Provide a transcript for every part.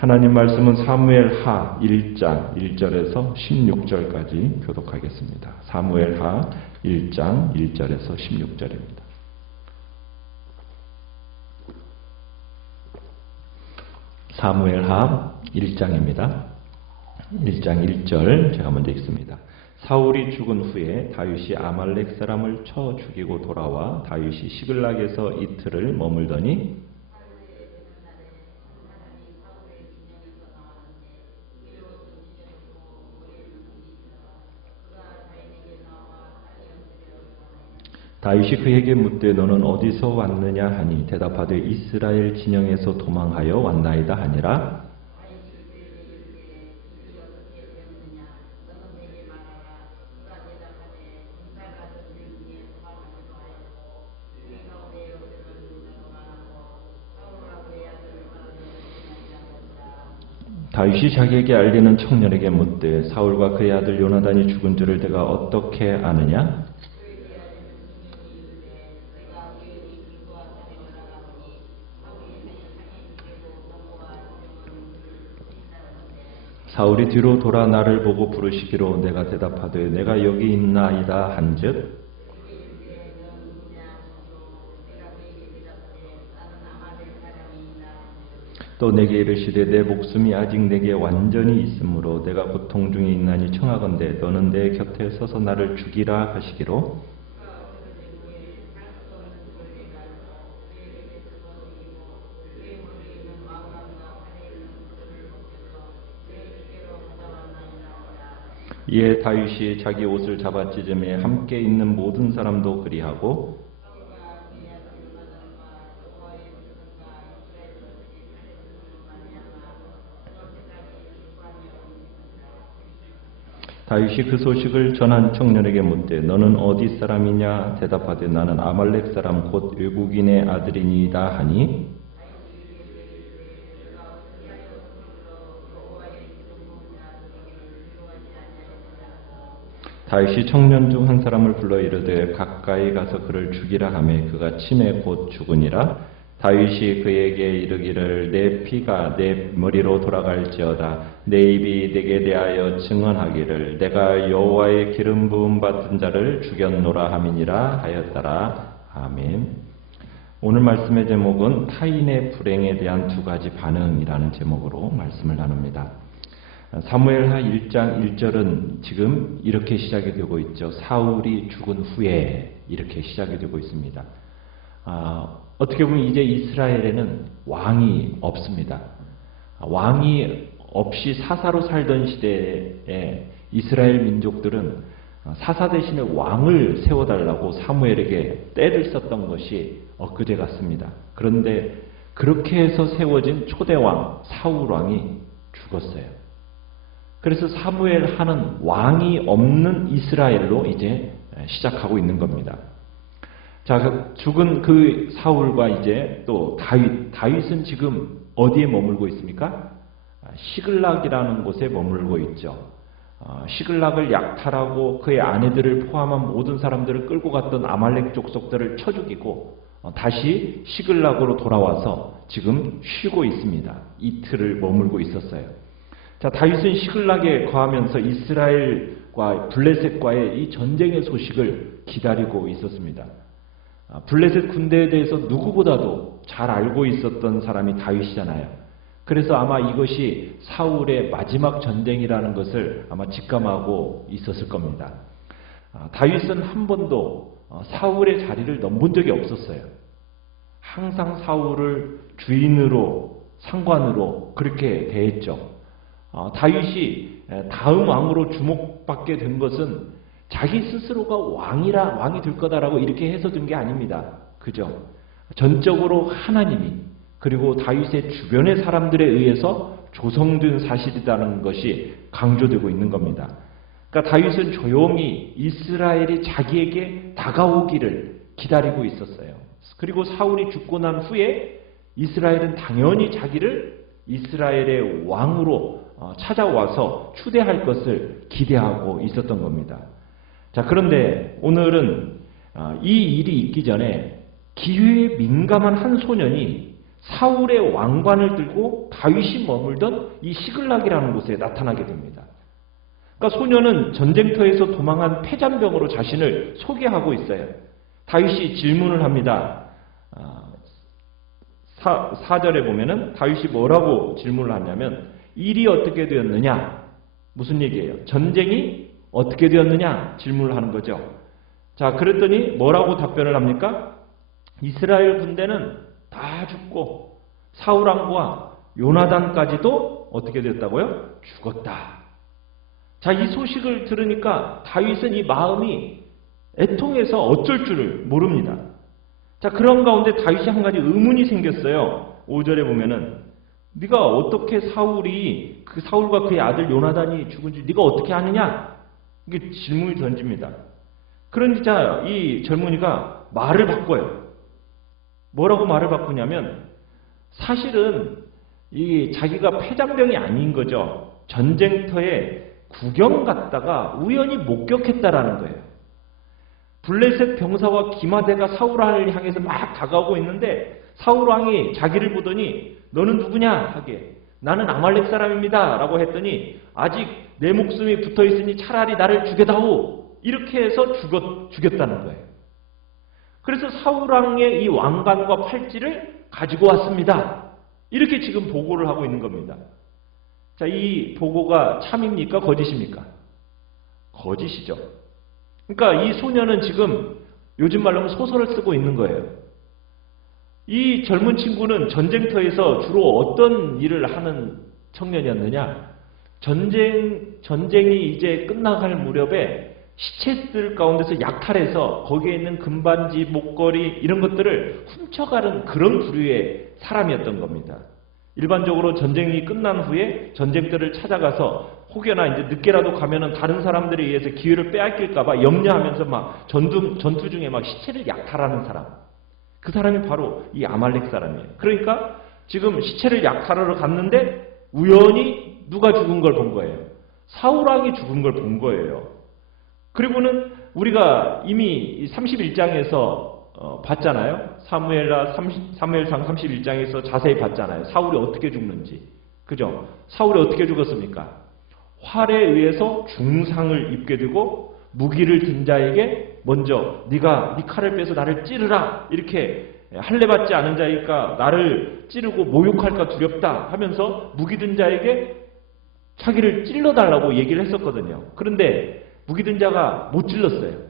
하나님 말씀은 사무엘하 1장 1절에서 16절까지 교독하겠습니다. 사무엘하 1장 1절에서 16절입니다. 사무엘하 1장입니다. 1장 1절 제가 먼저 읽습니다. 사울이 죽은 후에 다윗이 아말렉 사람을 쳐 죽이고 돌아와 다윗이 시글락에서 이틀을 머물더니 다윗이 그에게 묻되 너는 어디서 왔느냐 하니 대답하되 이스라엘 진영에서 도망하여 왔나이다 하니라. 다윗이 자기에게 알리는 청년에게 묻되 사울과 그의 아들 요나단이 죽은 줄을 내가 어떻게 아느냐? 사울이 뒤로 돌아 나를 보고 부르시기로 내가 대답하되 내가 여기 있나이다 한즉 또 내게 이르시되 내 목숨이 아직 내게 완전히 있으므로 내가 고통 중에 있나니 청하건대 너는 내 곁에 서서 나를 죽이라 하시기로 이에 다윗이 자기 옷을 잡아 찢으매 함께 있는 모든 사람도 그리하고 다윗이 그 소식을 전한 청년에게 묻되 너는 어디 사람이냐 대답하되 나는 아말렉 사람 곧 외국인의 아들이니이다 하니 다윗이 청년 중 한 사람을 불러 이르되 가까이 가서 그를 죽이라 하매 그가 침에 곧 죽으니라. 다윗이 그에게 이르기를 내 피가 내 머리로 돌아갈지어다 내 입이 내게 대하여 증언하기를 내가 여호와의 기름 부음 받은 자를 죽였노라 함이니라 하였더라. 아멘. 오늘 말씀의 제목은 타인의 불행에 대한 두 가지 반응이라는 제목으로 말씀을 나눕니다. 사무엘하 1장 1절은 지금 이렇게 시작이 되고 있죠. 사울이 죽은 후에 이렇게 시작이 되고 있습니다. 어떻게 보면 이제 이스라엘에는 왕이 없습니다. 왕이 없이 사사로 살던 시대에 이스라엘 민족들은 사사 대신에 왕을 세워달라고 사무엘에게 때를 썼던 것이 엊그제 같습니다. 그런데 그렇게 해서 세워진 초대왕 사울왕이 죽었어요. 그래서 사무엘하는 왕이 없는 이스라엘로 이제 시작하고 있는 겁니다. 자, 죽은 그 사울과 이제 또 다윗은 지금 어디에 머물고 있습니까? 시글락이라는 곳에 머물고 있죠. 시글락을 약탈하고 그의 아내들을 포함한 모든 사람들을 끌고 갔던 아말렉 족속들을 쳐 죽이고 다시 시글락으로 돌아와서 지금 쉬고 있습니다. 이틀을 머물고 있었어요. 자, 다윗은 시글락에 거하면서 이스라엘과 블레셋과의 이 전쟁의 소식을 기다리고 있었습니다. 블레셋 군대에 대해서 누구보다도 잘 알고 있었던 사람이 다윗이잖아요. 그래서 아마 이것이 사울의 마지막 전쟁이라는 것을 아마 직감하고 있었을 겁니다. 다윗은 한 번도 사울의 자리를 넘본 적이 없었어요. 항상 사울을 주인으로 상관으로 그렇게 대했죠. 다윗이 다음 왕으로 주목받게 된 것은 자기 스스로가 왕이 될 거다라고 이렇게 해서 된 게 아닙니다. 그죠? 전적으로 하나님이 그리고 다윗의 주변의 사람들에 의해서 조성된 사실이라는 것이 강조되고 있는 겁니다. 그러니까 다윗은 조용히 이스라엘이 자기에게 다가오기를 기다리고 있었어요. 그리고 사울이 죽고 난 후에 이스라엘은 당연히 자기를 이스라엘의 왕으로 찾아와서 추대할 것을 기대하고 있었던 겁니다. 자, 그런데 오늘은 이 일이 있기 전에 기회에 민감한 한 소년이 사울의 왕관을 들고 다윗이 머물던 이 시글락이라는 곳에 나타나게 됩니다. 그러니까 소녀는 전쟁터에서 도망한 패잔병으로 자신을 소개하고 있어요. 다윗이 질문을 합니다. 4절에 보면은 다윗이 뭐라고 질문을 하냐면 일이 어떻게 되었느냐? 무슨 얘기예요? 전쟁이 어떻게 되었느냐? 질문을 하는 거죠. 자, 그랬더니 뭐라고 답변을 합니까? 이스라엘 군대는 다 죽고 사울 왕과 요나단까지도 어떻게 됐다고요? 죽었다. 자, 이 소식을 들으니까 다윗은 이 마음이 애통해서 어쩔 줄을 모릅니다. 자, 그런 가운데 다윗이 한 가지 의문이 생겼어요. 5절에 보면은 네가 어떻게 사울과 그의 아들 요나단이 죽은지 네가 어떻게 아느냐? 이게 질문을 던집니다. 그런데 자, 이 젊은이가 말을 바꿔요. 뭐라고 말을 바꾸냐면 사실은 이 자기가 패잔병이 아닌 거죠. 전쟁터에 구경 갔다가 우연히 목격했다라는 거예요. 블레셋 병사와 기마대가 사울 왕을 향해서 막 다가오고 있는데 사울 왕이 자기를 보더니 너는 누구냐 하게 나는 아말렉 사람입니다 라고 했더니 아직 내 목숨이 붙어 있으니 차라리 나를 죽여다오 이렇게 해서 죽였다는 거예요. 그래서 사울 왕의 이 왕관과 팔찌를 가지고 왔습니다. 이렇게 지금 보고를 하고 있는 겁니다. 자, 이 보고가 참입니까? 거짓입니까? 거짓이죠. 그러니까 이 소녀는 지금 요즘 말로 하면 소설을 쓰고 있는 거예요. 이 젊은 친구는 전쟁터에서 주로 어떤 일을 하는 청년이었느냐? 전쟁이 이제 끝나갈 무렵에 시체들 가운데서 약탈해서 거기에 있는 금반지, 목걸이 이런 것들을 훔쳐가는 그런 부류의 사람이었던 겁니다. 일반적으로 전쟁이 끝난 후에 전쟁터를 찾아가서 혹여나 이제 늦게라도 가면은 다른 사람들에 의해서 기회를 빼앗길까봐 염려하면서 막 전투 중에 막 시체를 약탈하는 사람. 그 사람이 바로 이 아말렉 사람이에요. 그러니까 지금 시체를 약탈하러 갔는데 우연히 누가 죽은 걸 본 거예요. 사울 왕이 죽은 걸 본 거예요. 그리고는 우리가 이미 31장에서 봤잖아요. 사무엘상 31장에서 자세히 봤잖아요. 사울이 어떻게 죽는지. 그죠? 사울이 어떻게 죽었습니까? 활에 의해서 중상을 입게 되고 무기를 든 자에게 먼저 네가 네 칼을 빼서 나를 찌르라 이렇게 할례받지 않은 자니까 나를 찌르고 모욕할까 두렵다 하면서 무기 든 자에게 자기를 찔러달라고 얘기를 했었거든요. 그런데 무기 든 자가 못 찔렀어요.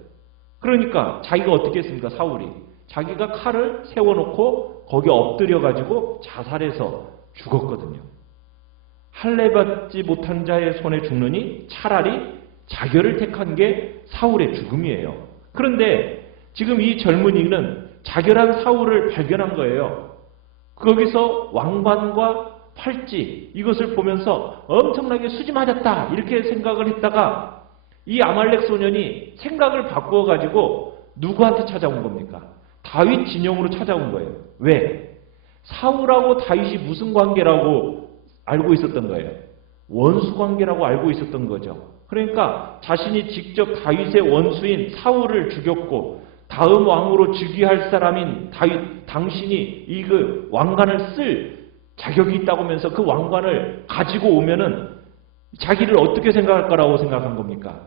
그러니까 자기가 어떻게 했습니까? 사울이 자기가 칼을 세워놓고 거기에 엎드려가지고 자살해서 죽었거든요. 할례받지 못한 자의 손에 죽느니 차라리 자결을 택한 게 사울의 죽음이에요. 그런데 지금 이 젊은이는 자결한 사울을 발견한 거예요. 거기서 왕관과 팔찌 이것을 보면서 엄청나게 수지 맞았다 이렇게 생각을 했다가 이 아말렉 소년이 생각을 바꾸어가지고 누구한테 찾아온 겁니까? 다윗 진영으로 찾아온 거예요. 왜? 사울하고 다윗이 무슨 관계라고 알고 있었던 거예요? 원수 관계라고 알고 있었던 거죠. 그러니까 자신이 직접 다윗의 원수인 사울을 죽였고 다음 왕으로 즉위할 사람인 다윗 당신이 이 그 왕관을 쓸 자격이 있다고 하면서 그 왕관을 가지고 오면은 자기를 어떻게 생각할 거라고 생각한 겁니까?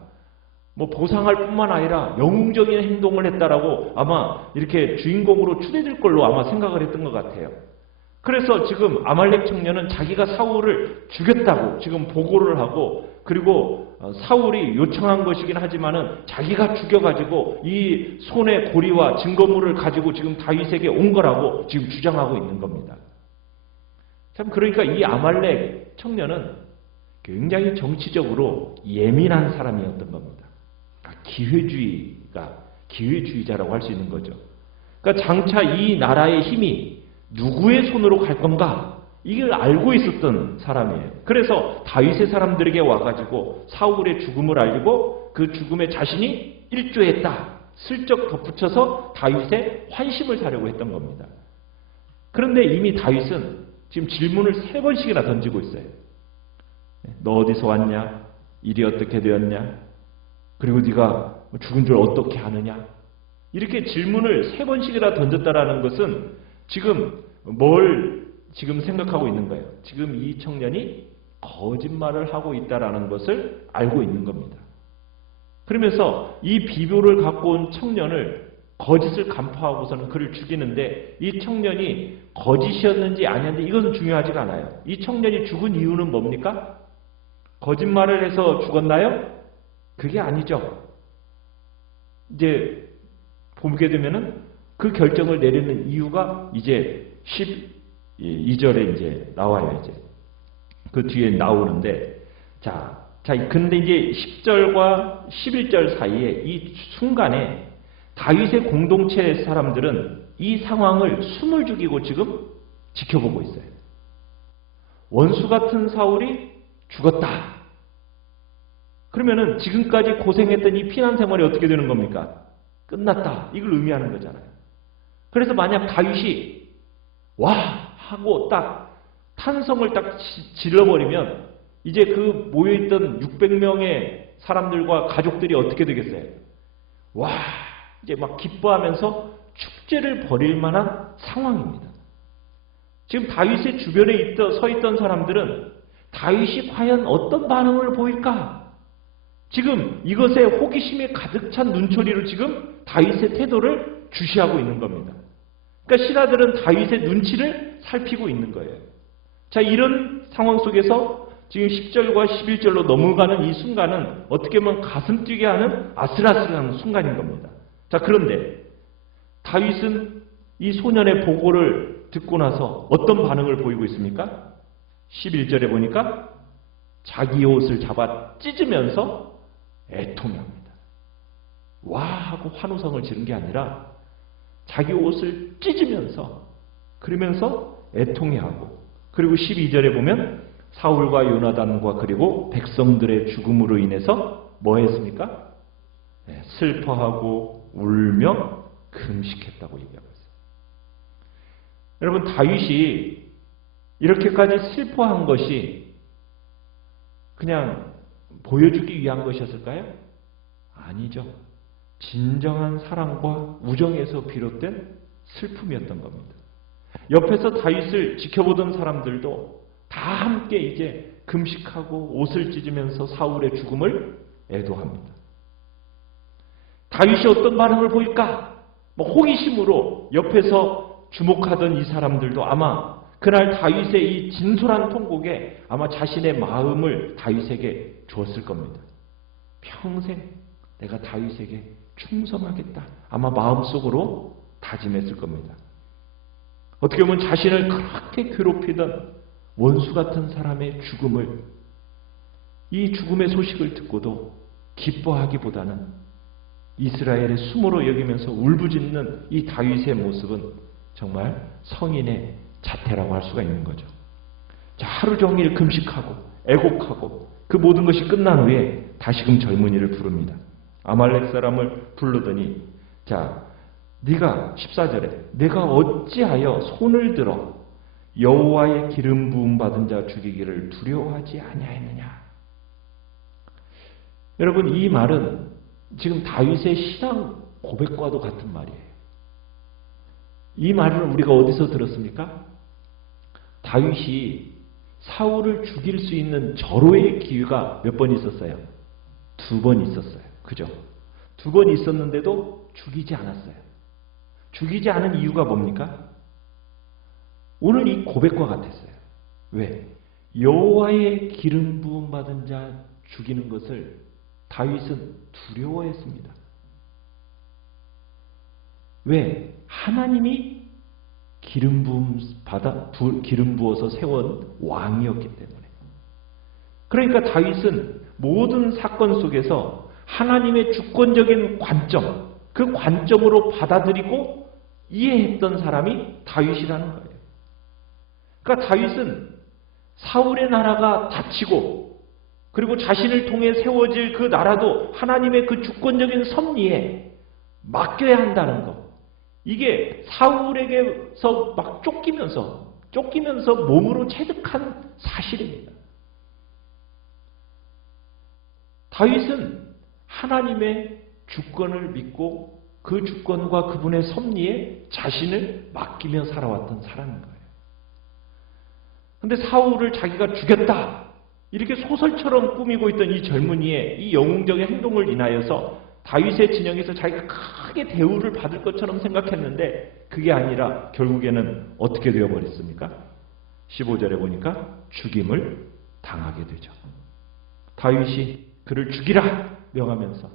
뭐 보상할 뿐만 아니라 영웅적인 행동을 했다라고 아마 이렇게 주인공으로 추대될 걸로 아마 생각을 했던 것 같아요. 그래서 지금 아말렉 청년은 자기가 사울을 죽였다고 지금 보고를 하고 그리고 사울이 요청한 것이긴 하지만은 자기가 죽여가지고 이 손의 고리와 증거물을 가지고 지금 다윗에게 온 거라고 지금 주장하고 있는 겁니다. 참 그러니까 이 아말렉 청년은 굉장히 정치적으로 예민한 사람이었던 겁니다. 그러니까 기회주의자라고 할 수 있는 거죠. 그러니까 장차 이 나라의 힘이 누구의 손으로 갈 건가? 이걸 알고 있었던 사람이에요. 그래서 다윗의 사람들에게 와가지고 사울의 죽음을 알고 그 죽음에 자신이 일조했다. 슬쩍 덧붙여서 다윗의 환심을 사려고 했던 겁니다. 그런데 이미 다윗은 지금 질문을 3번씩이나 던지고 있어요. 너 어디서 왔냐? 일이 어떻게 되었냐? 그리고 네가 죽은 줄 어떻게 아느냐? 이렇게 질문을 3번씩이나 던졌다라는 것은 지금 뭘 지금 생각하고 있는 거예요? 지금 이 청년이 거짓말을 하고 있다라는 것을 알고 있는 겁니다. 그러면서 이 비료를 갖고 온 청년을 거짓을 간파하고서는 그를 죽이는데, 이 청년이 거짓이었는지 아니었는지 이것은 중요하지가 않아요. 이 청년이 죽은 이유는 뭡니까? 거짓말을 해서 죽었나요? 그게 아니죠. 이제 보게 되면은 그 결정을 내리는 이유가 이제 12절에 이제 나와요. 이제 그 뒤에 나오는데, 근데 이제 10절과 11절 사이에 이 순간에 다윗의 공동체 사람들은 이 상황을 숨을 죽이고 지금 지켜보고 있어요. 원수 같은 사울이 죽었다. 그러면은 지금까지 고생했던 이 피난 생활이 어떻게 되는 겁니까? 끝났다. 이걸 의미하는 거잖아요. 그래서 만약 다윗이 와 하고 딱 탄성을 딱 질러버리면 이제 그 모여있던 600명의 사람들과 가족들이 어떻게 되겠어요? 와 이제 막 기뻐하면서 축제를 벌일 만한 상황입니다. 지금 다윗의 주변에 서 있던 사람들은 다윗이 과연 어떤 반응을 보일까? 지금 이것에 호기심에 가득 찬 눈초리로 지금 다윗의 태도를 주시하고 있는 겁니다. 그러니까 신하들은 다윗의 눈치를 살피고 있는 거예요. 자, 이런 상황 속에서 지금 10절과 11절로 넘어가는 이 순간은 어떻게 보면 가슴 뛰게 하는 아슬아슬한 순간인 겁니다. 자, 그런데 다윗은 이 소년의 보고를 듣고 나서 어떤 반응을 보이고 있습니까? 11절에 보니까 자기 옷을 잡아 찢으면서 애통합니다. 와 하고 환호성을 지른 게 아니라 자기 옷을 찢으면서 그러면서 애통해하고, 그리고 12절에 보면 사울과 요나단과 그리고 백성들의 죽음으로 인해서 뭐 했습니까? 슬퍼하고 울며 금식했다고 얘기하고 있어요. 여러분, 다윗이 이렇게까지 슬퍼한 것이 그냥 보여주기 위한 것이었을까요? 아니죠. 진정한 사랑과 우정에서 비롯된 슬픔이었던 겁니다. 옆에서 다윗을 지켜보던 사람들도 다 함께 이제 금식하고 옷을 찢으면서 사울의 죽음을 애도합니다. 다윗이 어떤 반응을 보일까? 호기심으로 옆에서 주목하던 이 사람들도 아마 그날 다윗의 이 진솔한 통곡에 아마 자신의 마음을 다윗에게 주었을 겁니다. 평생 내가 다윗에게 충성하겠다. 아마 마음속으로 다짐했을 겁니다. 어떻게 보면 자신을 그렇게 괴롭히던 원수 같은 사람의 죽음을, 이 죽음의 소식을 듣고도 기뻐하기보다는 이스라엘의 수모로 여기면서 울부짖는 이 다윗의 모습은 정말 성인의 자태라고 할 수가 있는 거죠. 자, 하루 종일 금식하고 애곡하고 그 모든 것이 끝난 후에 다시금 젊은이를 부릅니다. 아말렉 사람을 부르더니, 자, 네가 14절에 내가 어찌하여 손을 들어 여호와의 기름 부음 받은 자 죽이기를 두려워하지 아니하였느냐. 여러분, 이 말은 지금 다윗의 신앙 고백과도 같은 말이에요. 이 말을 우리가 어디서 들었습니까? 다윗이 사울을 죽일 수 있는 절호의 기회가 몇 번 있었어요? 2번 있었어요. 그죠? 2번 있었는데도 죽이지 않았어요. 죽이지 않은 이유가 뭡니까? 오늘 이 고백과 같았어요. 왜? 여호와의 기름 부음 받은 자 죽이는 것을 다윗은 두려워했습니다. 왜? 하나님이 기름 부어서 세운 왕이었기 때문에. 그러니까 다윗은 모든 사건 속에서 하나님의 주권적인 관점, 그 관점으로 받아들이고 이해했던 사람이 다윗이라는 거예요. 그러니까 다윗은 사울의 나라가 닫히고 그리고 자신을 통해 세워질 그 나라도 하나님의 그 주권적인 섭리에 맡겨야 한다는 것. 이게 사울에게서 막 쫓기면서 몸으로 체득한 사실입니다. 다윗은 하나님의 주권을 믿고 그 주권과 그분의 섭리에 자신을 맡기며 살아왔던 사람인 거예요. 근데 사울을 자기가 죽였다, 이렇게 소설처럼 꾸미고 있던 이 젊은이의 이 영웅적인 행동을 인하여서 다윗의 진영에서 자기가 크게 대우를 받을 것처럼 생각했는데 그게 아니라 결국에는 어떻게 되어버렸습니까? 15절에 보니까 죽임을 당하게 되죠. 다윗이 그를 죽이라 명하면서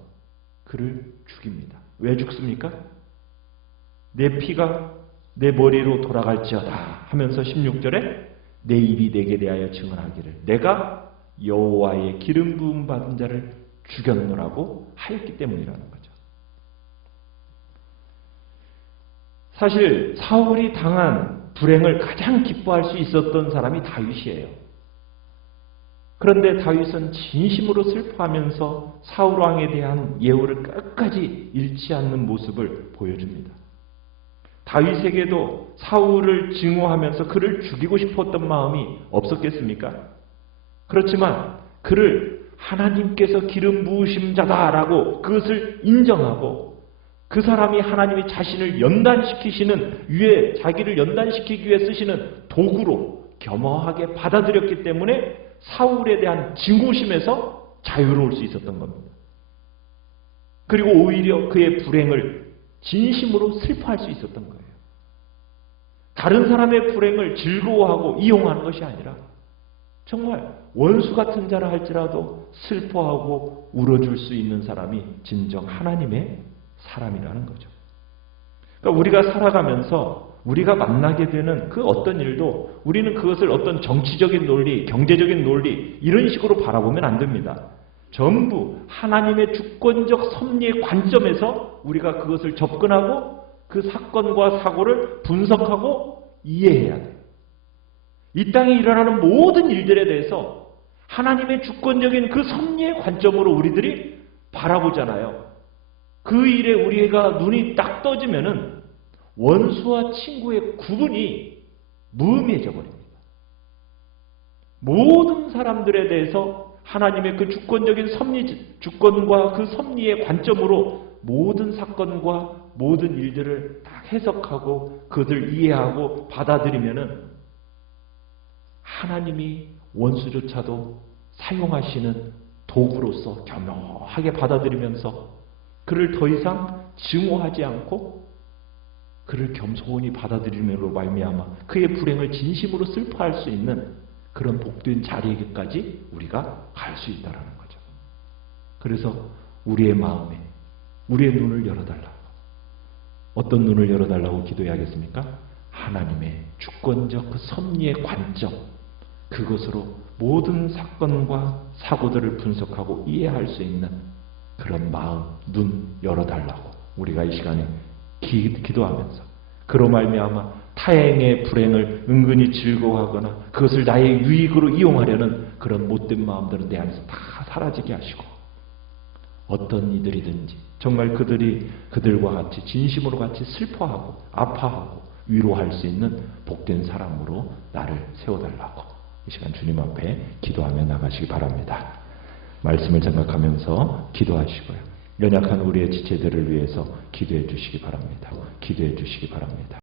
그를 죽입니다. 왜 죽습니까? 내 피가 내 머리로 돌아갈지어다 하면서 16절에 내 입이 내게 대하여 증언하기를 내가 여호와의 기름 부음 받은 자를 죽였노라고 하였기 때문이라는 거죠. 사실 사울이 당한 불행을 가장 기뻐할 수 있었던 사람이 다윗이에요. 그런데 다윗은 진심으로 슬퍼하면서 사울 왕에 대한 예우를 끝까지 잃지 않는 모습을 보여줍니다. 다윗에게도 사울을 증오하면서 그를 죽이고 싶었던 마음이 없었겠습니까? 그렇지만 그를 하나님께서 기름 부으심 자다라고 그것을 인정하고 그 사람이 하나님이 자신을 연단시키시는 위에 자기를 연단시키기 위해 쓰시는 도구로 겸허하게 받아들였기 때문에 사울에 대한 증오심에서 자유로울 수 있었던 겁니다. 그리고 오히려 그의 불행을 진심으로 슬퍼할 수 있었던 거예요. 다른 사람의 불행을 즐거워하고 이용하는 것이 아니라 정말 원수 같은 자라 할지라도 슬퍼하고 울어줄 수 있는 사람이 진정 하나님의 사람이라는 거죠. 그러니까 우리가 살아가면서 우리가 만나게 되는 그 어떤 일도 우리는 그것을 어떤 정치적인 논리, 경제적인 논리 이런 식으로 바라보면 안 됩니다. 전부 하나님의 주권적 섭리의 관점에서 우리가 그것을 접근하고 그 사건과 사고를 분석하고 이해해야 돼요. 이 땅에 일어나는 모든 일들에 대해서 하나님의 주권적인 그 섭리의 관점으로 우리들이 바라보잖아요. 그 일에 우리가 눈이 딱 떠지면은 원수와 친구의 구분이 무의미해져 버립니다. 모든 사람들에 대해서 하나님의 그 주권적인 주권과 그 섭리의 관점으로 모든 사건과 모든 일들을 다 해석하고 그들을 이해하고 받아들이면은 하나님이 원수조차도 사용하시는 도구로서 겸허하게 받아들이면서 그를 더 이상 증오하지 않고 그를 겸손히 받아들임으로 말미암아 그의 불행을 진심으로 슬퍼할 수 있는 그런 복된 자리에까지 우리가 갈 수 있다는 거죠. 그래서 우리의 마음에 우리의 눈을 열어달라고, 어떤 눈을 열어달라고 기도해야겠습니까? 하나님의 주권적 그 섭리의 관점, 그것으로 모든 사건과 사고들을 분석하고 이해할 수 있는 그런 마음, 눈 열어달라고 우리가 이 시간에 기도하면서 그로 말미암아 타행의 불행을 은근히 즐거워하거나 그것을 나의 유익으로 이용하려는 그런 못된 마음들은 내 안에서 다 사라지게 하시고 어떤 이들이든지 정말 그들이 그들과 같이 진심으로 같이 슬퍼하고 아파하고 위로할 수 있는 복된 사람으로 나를 세워달라고 이 시간 주님 앞에 기도하며 나가시기 바랍니다. 말씀을 생각하면서 기도하시고요. 연약한 우리의 지체들을 위해서 기도해 주시기 바랍니다. 기도해 주시기 바랍니다.